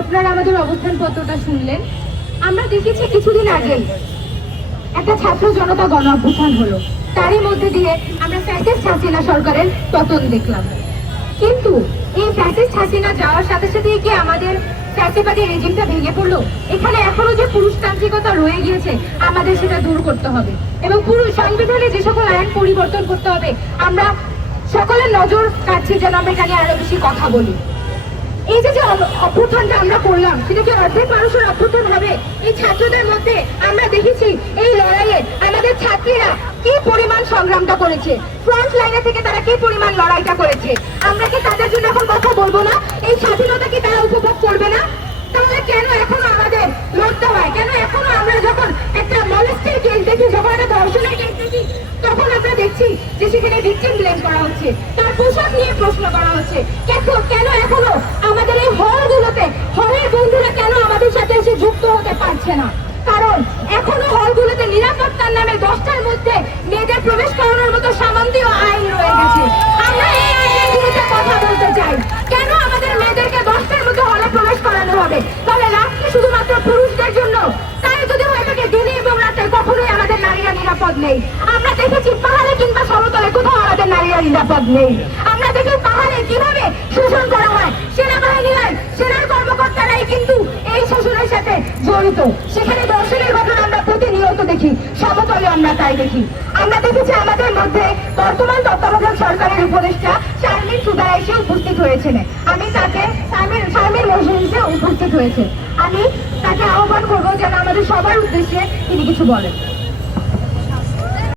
আপনারা আমাদের অবস্থান পত্রটা শুনলেন। আমরা দেখেছি কিছুদিন আগেই একটা ছাত্র জনতা গণ অভ্যুত্থান হলো। তারই মধ্যে দিয়ে আমরা ফ্যাসিস্ট হাসিনা সরকারের পতন দেখলাম। কিন্তু এই ফ্যাসিস্ট হাসিনা যাওয়ার সাথে সাথে কি আমাদের ফ্যাসিবাদী রেজিমটা ভেঙে পড়ল? এখানে এখনও যে পুরুষতান্ত্রিকতা রয়ে গিয়েছে, আমাদের সেটা দূর করতে হবে। এবং পুরুষ সংবিধানে যে সকল আইন পরিবর্তন করতে হবে, আমরা সকলের নজর কাটছি যেন আমরা এখানে আরও বেশি কথা বলি। এই যে যে অভ্যুত্থানটা আমরা করলাম সেটা কি অর্ধেক মানুষের অভ্যুত্থান হবে, এই ছাত্রদের মধ্যে আমরা দেখেছি এই লড়াইয়ে আমাদের ছাত্রীরা কি পরিমাণ সংগ্রামটা করেছে ফ্রন্ট লাইনে থেকে তারা কি পরিমাণ লড়াইটা করেছে, আমরা কি তাদের জন্য এখন কথা বলব না? এই স্বাধীনতা কি তারা উপভোগ করবে না? তাহলে কেন এখনও আমাদের লড়তে হয়? কেন এখনও আমরা যখন একটা মলেস্টের কেস দেখি যখন একটা ধর্ষণের কেস দেখি তখন আমরা দেখছি যে সেখানে ভিকটিম ব্লেম করা হচ্ছে। তার পোশাক নিয়ে প্রশ্ন করা হচ্ছে। কেন এখনও আমাদের এই হলগুলোতে, হলের বন্ধুরা কেন আমাদের সাথে এসে যুক্ত হতে পারছে না? কারণ এখনও হলগুলোতে নিরাপত্তার নামে দশটার মধ্যে মেয়েদের প্রবেশ করানোর মতো সামন্তীয় আইন রয়ে গেছে। আমরা বলতে চাই। কেন আমাদের মেয়েদেরকে দশটার মধ্যে হলে প্রবেশ করানো হবে? তাহলে রাত্রি শুধুমাত্র পুরুষদের জন্য। তাই যদি হয়ে থাকে দিনে কখনোই আমাদের নারীরা নিরাপদ নেই। আমরা দেখেছি পাহাড়ে কিংবা সমতলে কোথাও আমাদের নারীরা নিরাপদ নেই। আমরা দেখি পাহাড়ে কীভাবে শোষণ করা হয়? সেনাবাহিনীরাই সেনার কর্মকর্তারাই কিন্তু এই শোষণের সাথে জড়িত। সেখানে দর্শনের ঘটনা আমরা প্রতিনিয়ত দেখি, সমতলে আমরা তাই দেখি। আমরা দেখেছি আমাদের মধ্যে বর্তমান তত্ত্বাবধায়ক সরকারের উপদেষ্টা শারমিন সুদা এসে উপস্থিত হয়েছেন। আমি তাকে শারমিন শারমিন মজলিসে উপস্থিত হয়েছে। আমি তাকে আহ্বান করব যেন আমাদের সবার উদ্দেশ্যে তিনি কিছু বলেন।